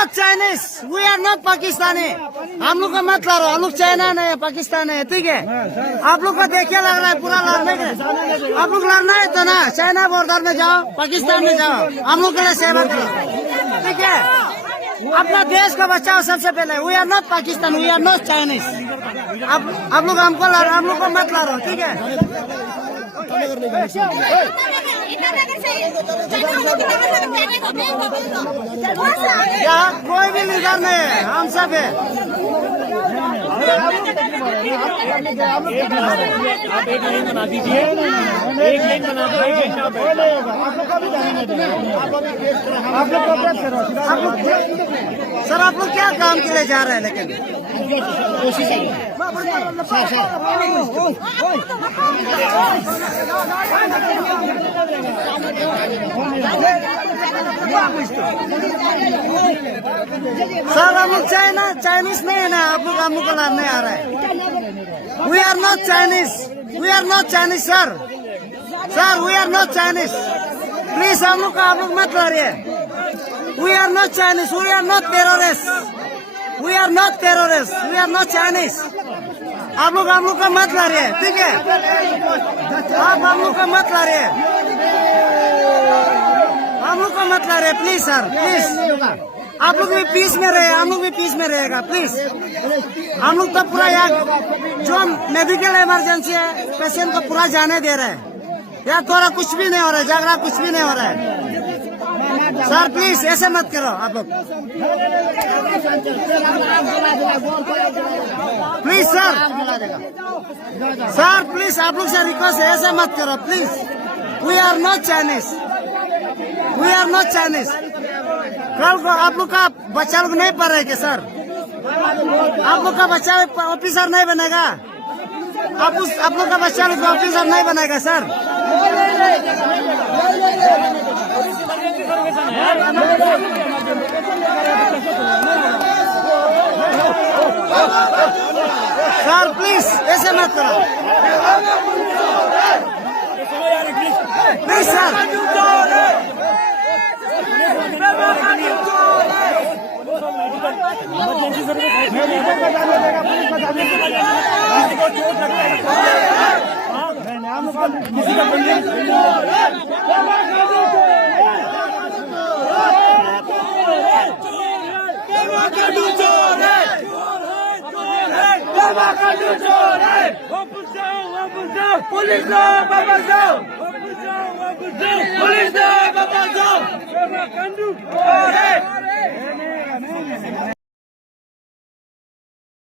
not Chinese. We are not Pakistani. हम लोग का मत लाओ, हम लोग चाइना नहीं है, पाकिस्तान है, ठीक है? आप लोग को देख के लग रहा है पूरा लड़ने के, आप लोग लड़ना है तो ना चाइना बॉर्डर में जाओ, पाकिस्तान में जाओ, हम लोग के लिए सेवा करो, ठीक है? अपना देश को बचाओ सबसे पहले। We are not Pakistan, we are not Chinese. आप लोग हमको हम लोग को मत लाओ, ठीक है? यहाँ कोई भी लीडर नहीं है, हम सब है। आप एक लाइन बना दीजिए, एक लाइन बना दो, एक लाइन सर आप लोग क्या काम के लिए जा रहे हैं? लेकिन कोशिश है सर हम लोग चाइनीज नहीं है ना, आप लोग हम लोग को लड़ने आ रहा है। We are not Chinese, we are not Chinese sir, sir we are not Chinese. Please हम लोग को आप लोग मत लड़िए। We are not Chinese, we are not terrorist, we are not terrorist, we are not Chinese. आप लोग हम लोग का मत लड़िए, ठीक है? आप हम लोग का मत लड़िए, हम लोग को मत लड़िए प्लीज सर, प्लीज। आप लोग भी पीस में रहे, हम लोग भी पीस में रहेगा प्लीज। हम लोग तो पूरा यार जो मेडिकल इमरजेंसी है पेशेंट को पूरा जाने दे रहे हैं। यार थोड़ा कुछ भी नहीं हो रहा है, झगड़ा कुछ भी नहीं हो रहा है। सर प्लीज ऐसे मत करो आप लोग, प्लीज सर, सर प्लीज आप लोग से रिक्वेस्ट है, ऐसे मत करो please. We are not Chinese, we are not Chinese. कल को आप लोग का बच्चा लोग नहीं पढ़ रहे क्या सर? आप लोग का बच्चा ऑफिसर नहीं बनेगा? आप लोग का बच्चा लोग ऑफिसर नहीं बनेगा सर? सर प्लीज ऐसे मत करो प्लीज सर। किसी का पुलिस